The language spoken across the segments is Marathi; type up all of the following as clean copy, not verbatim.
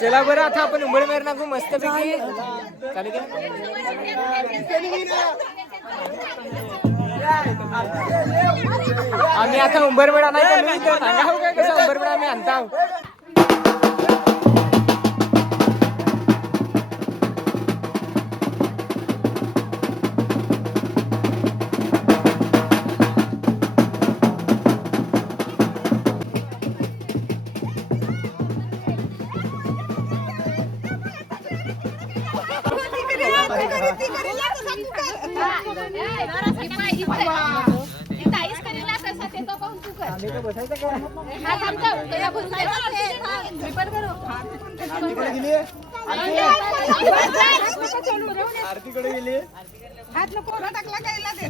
चला बरं आता आपण उंबरमेर नागू मस्त पैकी चालेल का? आम्ही आता उंबरमेड आणायचं सांगा हो काय कसं उंबरमेड आम्ही आणता आरतीकडे गेली हात नको टाकला कायला दे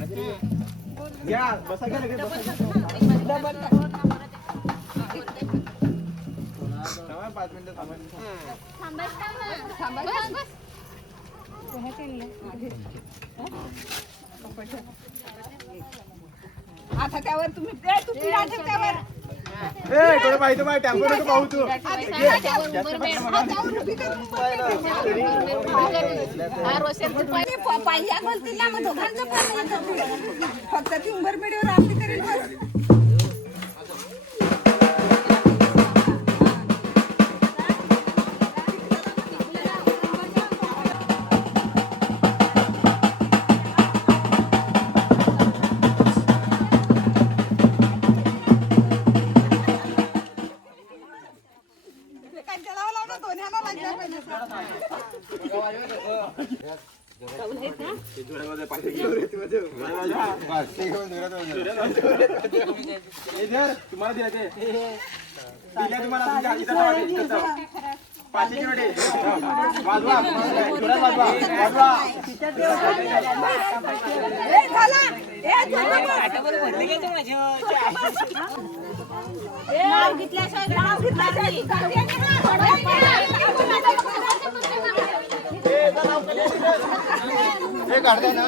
या बसा घ्या लगेच बसा 5 मिनिटं थांबायचं आता त्यावर तुम्ही त्यावर थोडं माहिती माहिती टेम्पो नको पाहू तू फक्त ती उंबरमेडीवर आरती करेल तुम्हाला दिला ते तुम्हाला पाचशे वाजवा काढताय ना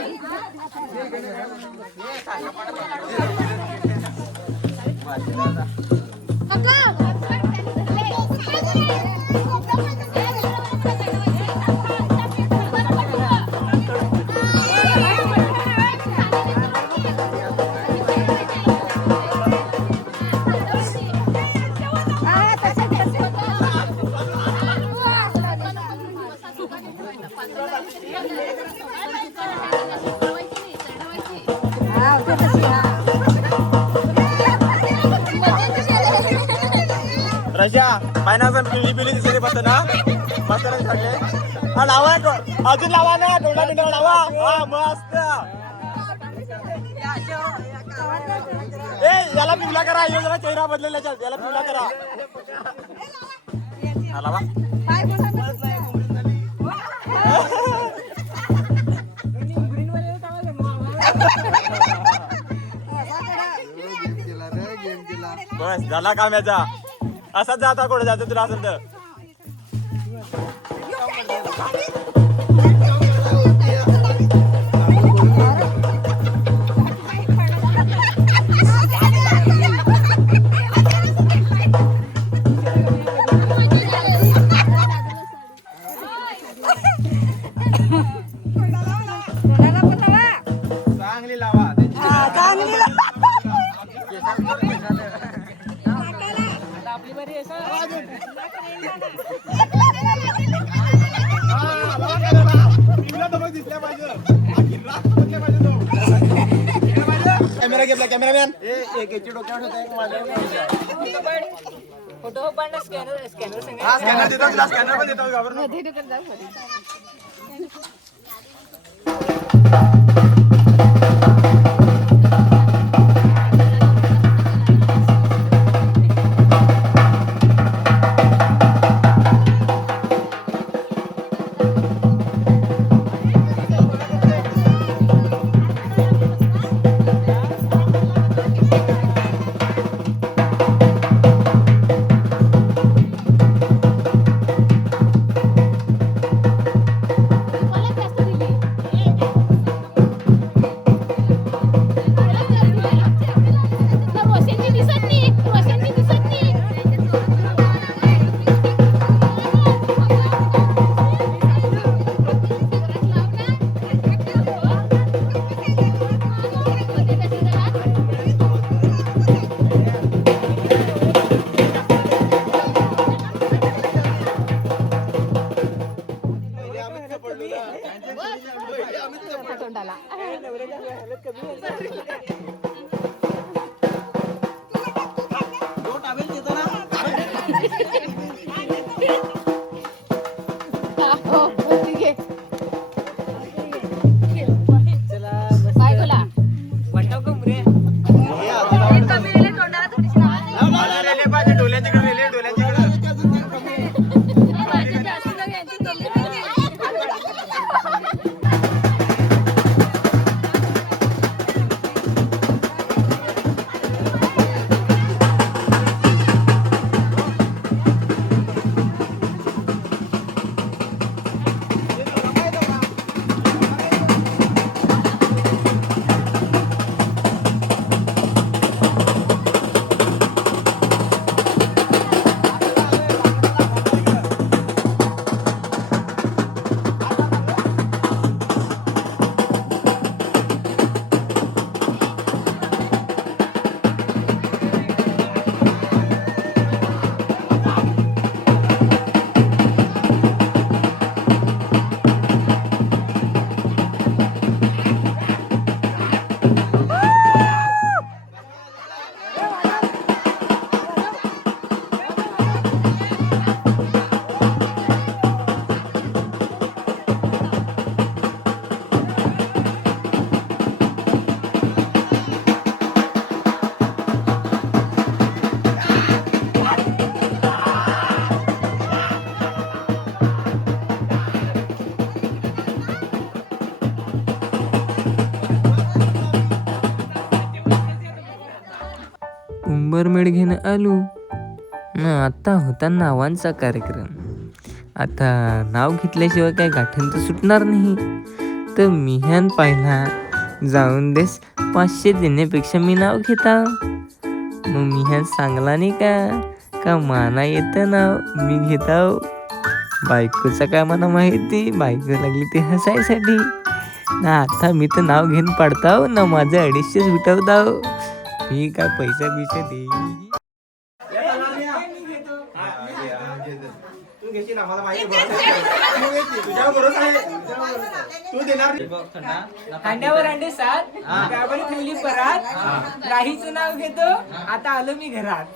रजा पायनाचं पिली पिली दिसते बसत ना मस्त सगळे लावा अजून लावा ना डोळा बिंडा लावा हा मस्त याला पिवला करा जरा चेहरा बदलेला याला पिवला करा लावा बस झाला काम याचा असाच जाता कुठे जातो तुला असेल तर चांगली लावा आपली बरी आहे कॅमेरा घेतला कॅमेरामॅन फोटो पण स्कॅनर स्कॅनर देतो स्कॅनर पण देतो घाबरून मेळ घेणं आलो ना. आता होता नावांचा कार्यक्रम. आता नाव घेतल्याशिवाय काय गाठण तर सुटणार नाही. तर मिह्यान पाहिला जाऊन देस 500 देण्यापेक्षा मी नाव घेता. मग मिह्यान सांगला नाही का माना येतं नाव मी घेताव. बायकोचं काय मला माहिती, बायको लागली ते हसायसाठी ना. आता मी तर नाव घेऊन पाडताव ना, माझं 250 विटवताव. मी काय पैसा बिसा देई. अंड्यावर अंडे सात त्यावर ठेवली परात. राहीचं नाव घेतो आता आलो मी घरात.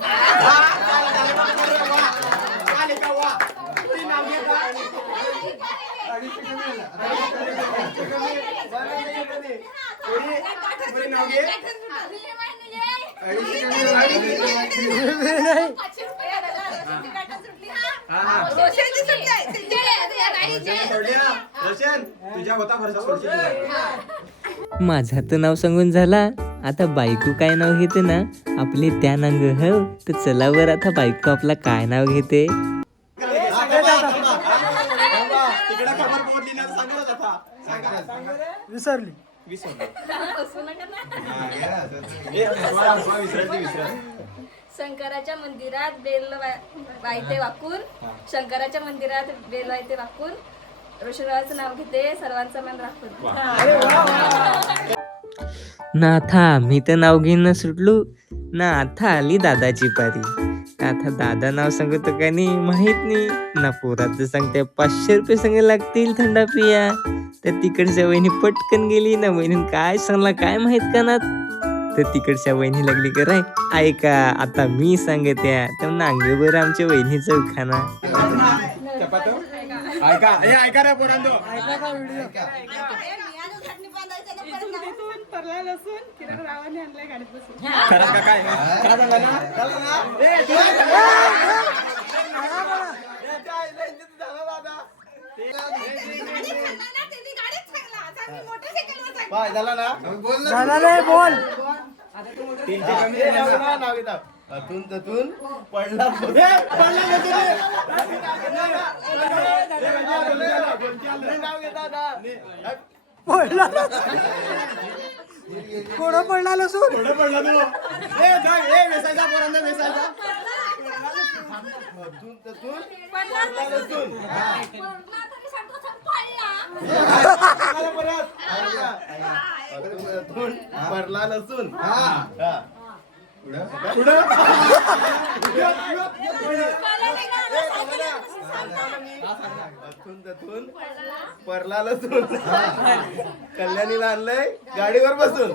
माझा तर नाव सांगून झाला. आता बायको काय नाव घेते ना आपले त्या नांग हो. तर चलावर आता बायको आपला काय नाव घेते. विसरली. शंकराच्या मंदिरात बेल वायते वाकून, शंकराच्या मंदिरात बेल वायते वाकून ऋषराचं नाव घेते सर्वांचा मन राखून. ना आता आम्ही तर नाव घेणं सुटलो ना. आता आली दादाची पारी. आता दादा नाव सांगतो का नाही माहित नाही ना. पोरात सांगते 500 रुपये सांग लागतील थंडा पिया. तर तिकडच्या वहिनी पटकन गेली ना. वहिनी काय सांगला काय माहित का ना. तर तिकडच्या वहिनी लागली कराय ऐका आता मी सांगत्या. तर नांग बरं आमच्या वहिनीचा उखाना. ऐका रे पोरांनो. परला लसूण किरण रावाने आणलाय गाडीत बसून. खरंच का काय खरं सांगा ना. झाला रे बोल. ततून पडला कोण पडला लसूण. पडला तू वेसायचा पोरांना वेसायचा. पडला लसूण. परला लसूण कल्याणीला आणलंय गाडीवर बसून.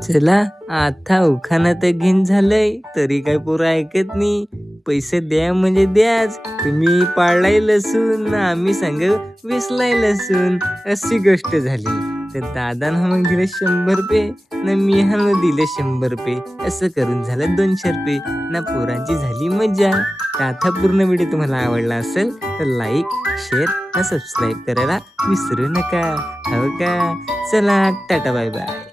चला आता उखाणा तर घेऊन झालंय तरी काय पोरं ऐकत नाही. पैसे द्या म्हणजे द्याच. तुम्ही पाळलाय लसूण ना आम्ही सांग विसलाय लसूण. अशी गोष्ट झाली. तर दादानं मग दिले 100 रुपये ना मी दिले 100 रुपये. असं करून झालं 200 रुपये ना. पोरांची झाली मजा. तर आता पूर्ण व्हिडिओ तुम्हाला आवडला असेल तर लाईक शेअर ना सबस्क्राईब करायला विसरू नका. हो का. चला टाटा बाय बाय.